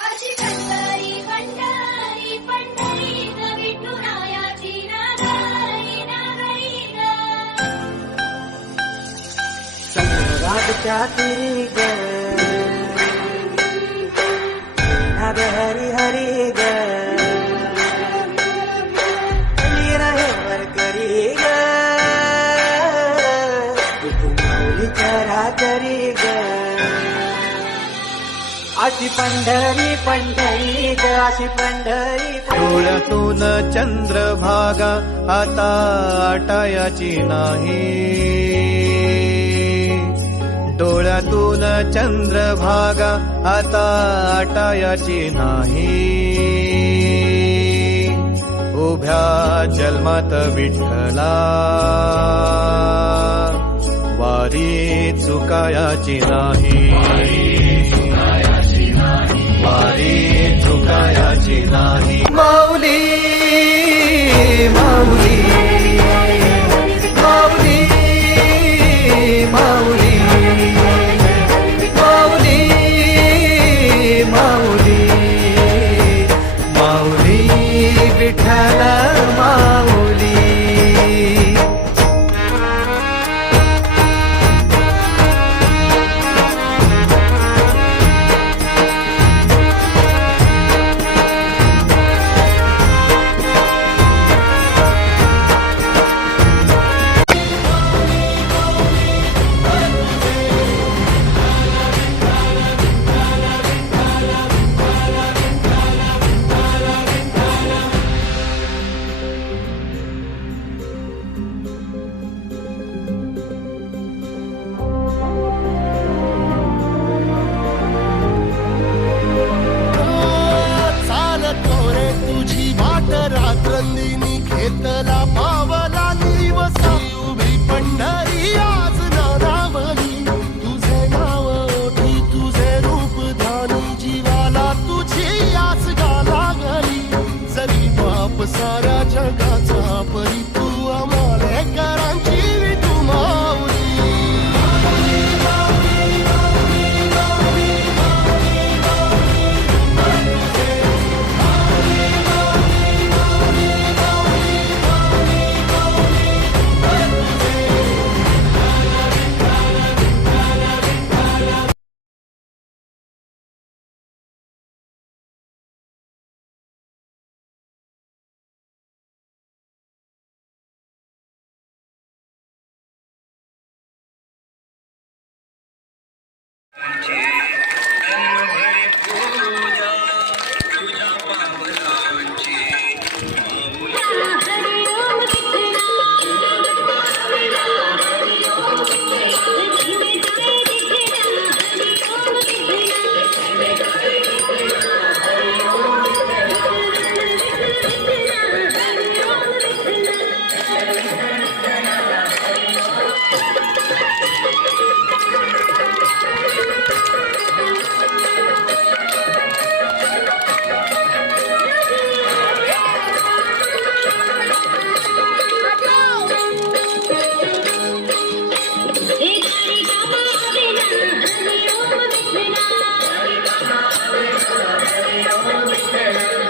अशी पंढरी पंढरी पंढरी ग विठुरायाची नागरी नागरी ग चंद्रभागच्या तिरी ग नाग हरी हरी ग रहे वरकरी ग विठू माऊलीच्या रातरी ग अशी पंढरी पंढरी ग अशी पंढरी डोळ्यातून चंद्रभागा आता आटायाची नाही डोळ्यातून चंद्रभागा आता आटायाची नाही उभ्या जन्मात विठ्ठला वारी चुकायाची नाही वारी चुकायाची नाही माऊली माऊली माऊली माऊली माऊली माऊली माऊली विठ्ठल माऊली घेतला पावला दिवसा उभी पंढरी आज नानावली तुझे नाव ओठी तुझे रूप ध्यानी जीवाला तुझी आस लागली जरी बाप साऱ्या जगाचा परी तू आम्हाला करांची विठू माऊली हरि ओम विठ्ठला